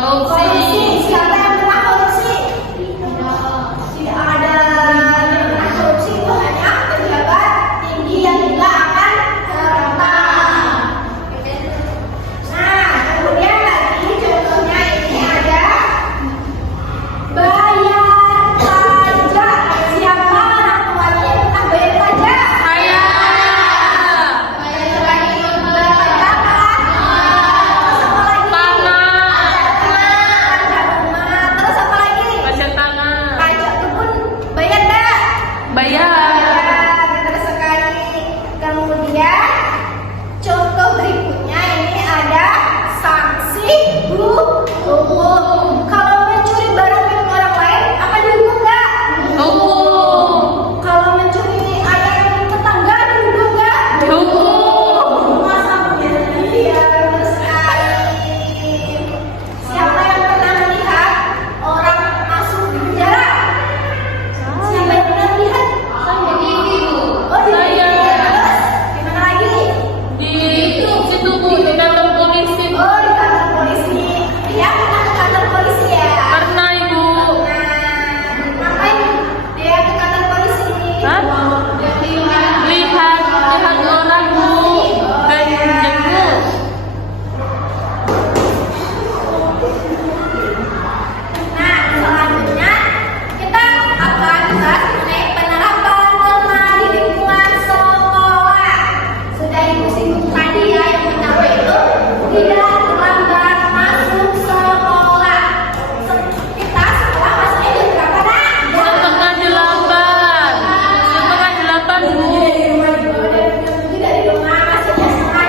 Korupsi. Siapa yang pernah korupsi? Tidak ada yang pernah korupsi, itu hanya pejabat tinggi yang tidak akan tertangkap. Nah, kemudian lagi contohnya ini ada bayar pajak. Siapa orang tuanya yang pernah bayar pajak? Saya. Bayar pajak apa? Terus apa lagi? Pajak rumah. Terus apa lagi? Pajak tanah. Pajak kebun bayar enggak? Bayar. Benar sekali. Kemudian contoh berikutnya ini ada sanksi hukum. Kalau mencuri barang milik orang lain akan dihukum enggak? Hukum. Kalau mencuri ayam milik tetangga dihukum enggak? Hukum. Iya, benar sekali. Siapa yang pernah melihat orang masuk di penjara? Siapa yang pernah melihat? Oh, di Saya. terus gimana lagi? Di situ Bu, di kantor polisi. Oh, di kantor polisi. Dia pernah ke kantor polisi ya? Pernah Ibu. Nah, ngapain dia ke kantor polisi? Hah? Lihat orang Bu dan jenguk. Nah, selanjutnya kita akan bahas mengenai penerapan norma di lingkungan sekolah. Sudah Ibu singgung tadi ya, yang pertama itu tidak terlambat masuk sekolah. Kita sekolah masuknya jam berapa, Nak? Setengah 8. Setengah 8 Bu. Dari rumah masuknya setengah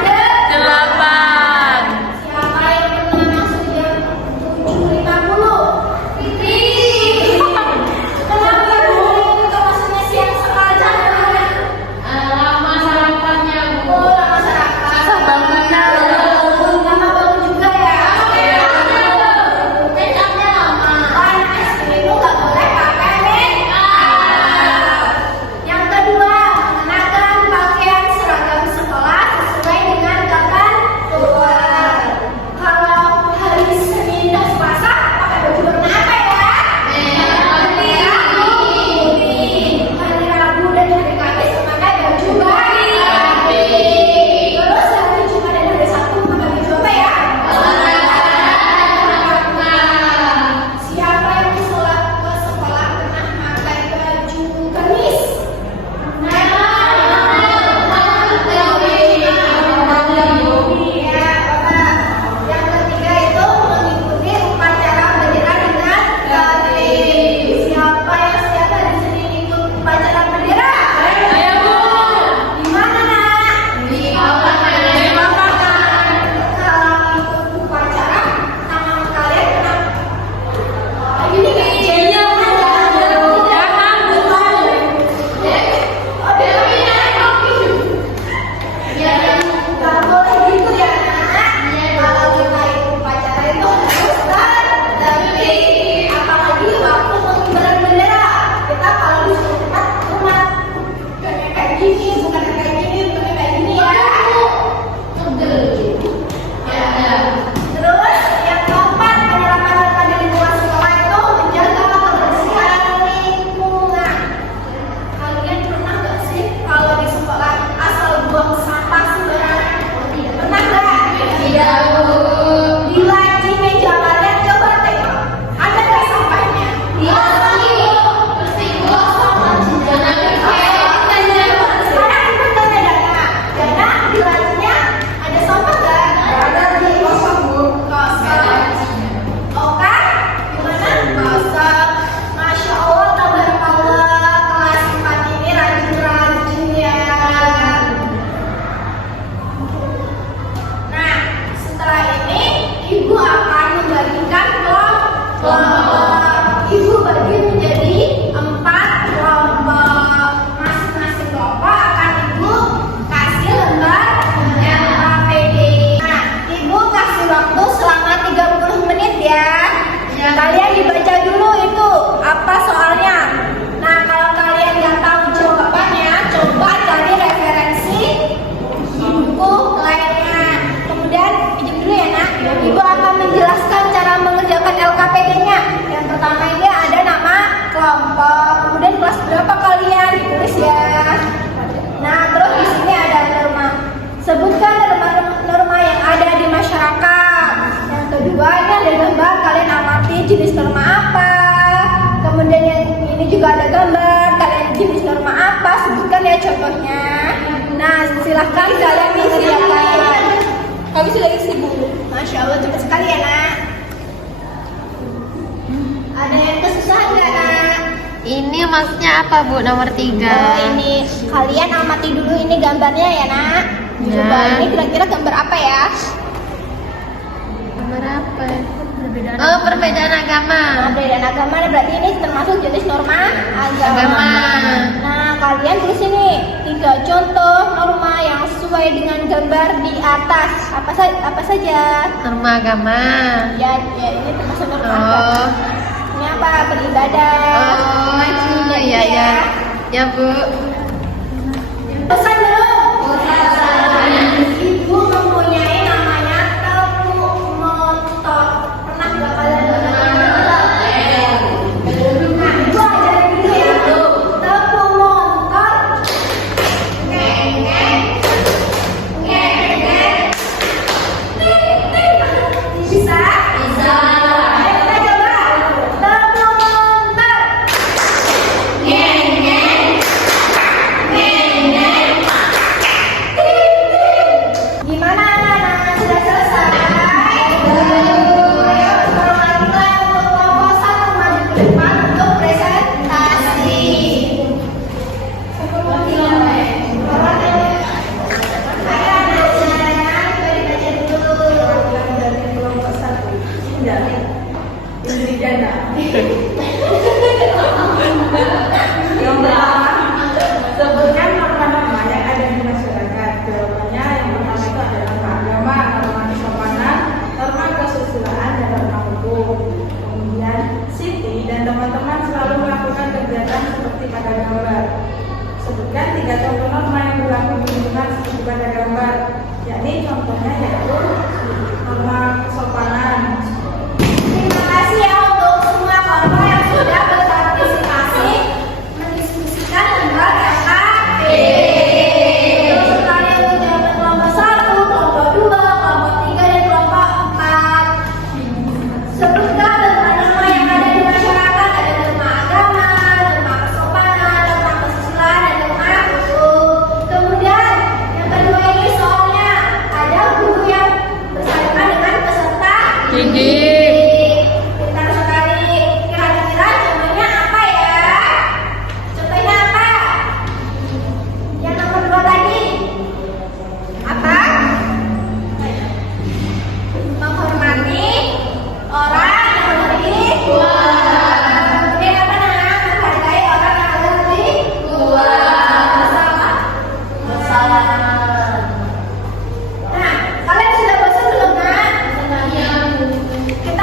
8. Siapa yang pernah masuk jam 7.15? Silahkan kalian disiapkan. Kami sudah isi Bu. Masya Allah, cepat sekali ya nak. Ada yang kesusahan nggak nak? Ini maksudnya apa Bu nomor 3? Oh ini, kalian amati dulu ini gambarnya ya nak. Ya. Coba ini kira-kira gambar apa ya? Nomor apa? Oh, perbedaan agama. Nah, perbedaan agama berarti ini termasuk jenis norma agama. Nah, kalian tulis ini 3 contoh norma yang sesuai dengan gambar di atas. Apa saja? Norma agama. Ya, ini termasuk norma Oh. agama. Ini apa? Beribadah. Oh, mengaji, jadi iya ya. Ya Bu. Pesan belum? Ibu mempunyai namanya tepu motor. Pernah nggak kalian dengar? Nah, ibu ajarin dulu ya. Tepu motor. Ngeng, ngeng. Ngeng, ngeng. Ting, ting. Bisa? Bisa. Ayo kita coba. Tepu motor. Ngeng, ngeng. Ngeng, ngeng. Gimana anak-anak sudah selesai? Ayo semangatlah untuk kelompok 1 maju ke depan untuk presentasi. Ayo anak-anak coba dibaca dulu. Dari kelompok 1. Yang pertama, sebutkan norma-norma yang ada di masyarakat. Jawabannya yang pertama itu adalah norma agama, norma kesopanan, norma kesusilaan, dan norma hukum. Kemudian Siti dan teman-teman selalu melakukan kegiatan seperti pada gambar. Sebutkan 3 contoh norma yang berlaku di lingkungan seperti pada gambar, yakni contohnya yaitu norma kesopanan. Terima kasih ya untuk semua kelompok yang sudah berpartisipasi mendiskusikan tentang LKP. Terus sekali untuk jawaban kelompok 1, kelompok 2, kelompok 3, dan kelompok 4. Sebutkan norma-norma yang ada di masyarakat. Ada norma agama, norma kesopanan, norma kesusilaan, dan norma hukum. Kemudian yang kedua ini soalnya ada guru yang bersangkutan dengan peserta Didik. Pintar sekali. Kira-kira contohnya apa ya? Contohnya apa? Yang nomor 2 tadi. Apa? Menghormati orang yang lebih tua. Kemudian apa nak? Menghargai orang yang lebih tua. Masalah. Nah, kalian sudah bosan belum nak? Kita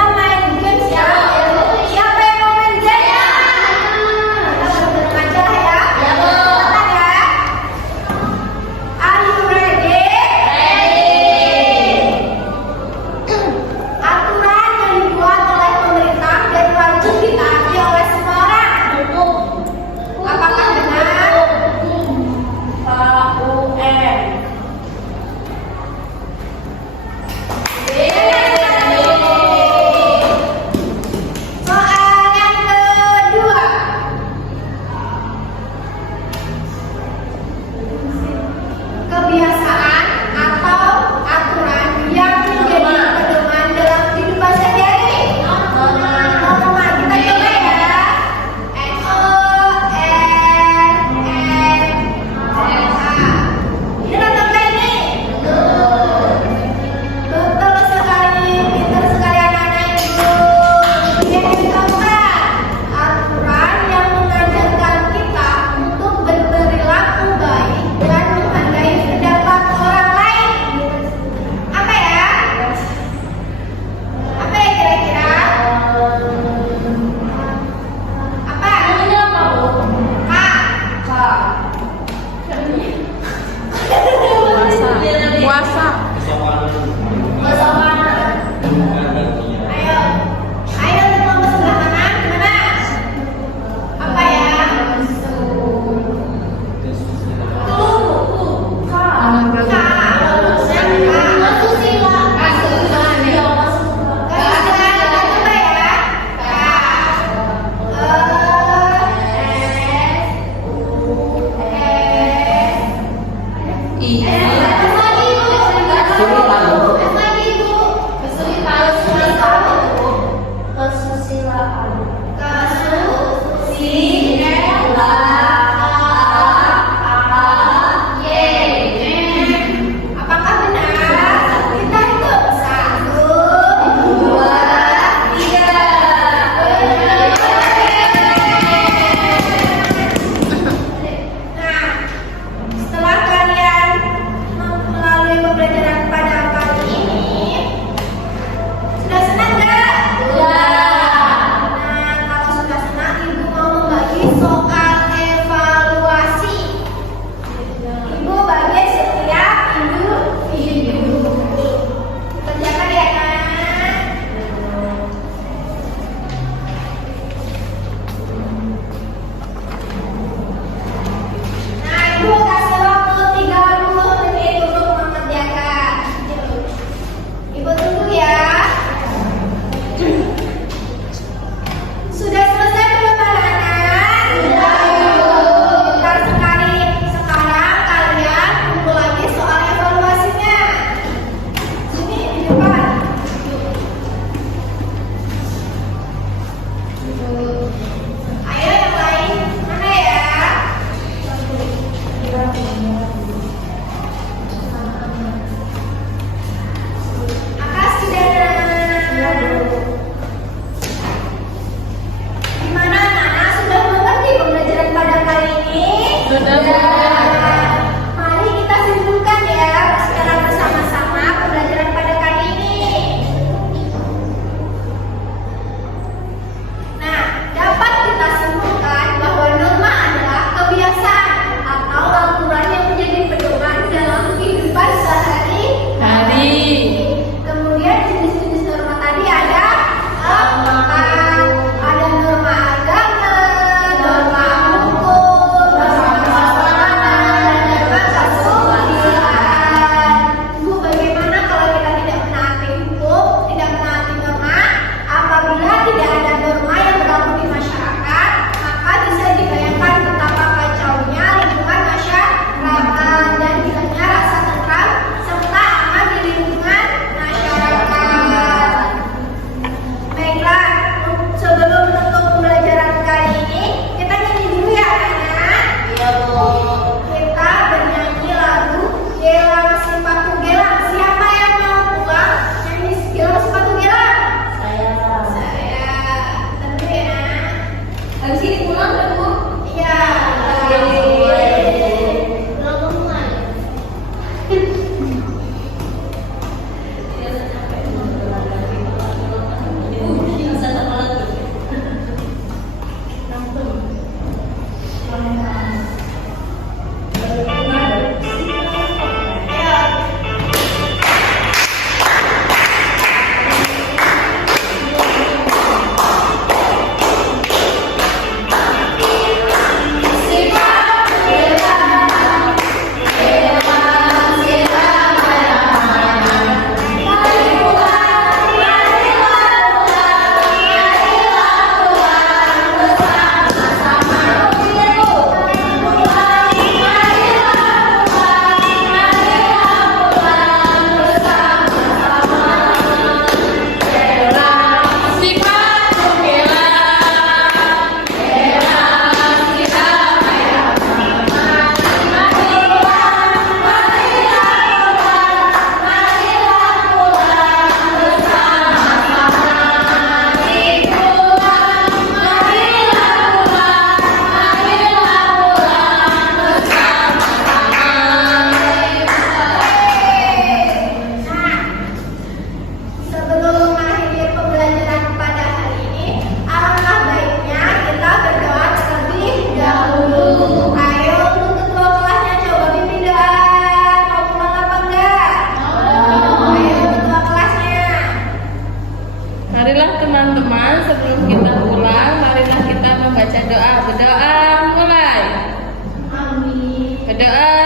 teman-teman, sebelum kita pulang, marilah kita membaca doa. Berdoa mulai. Amin. Berdoa.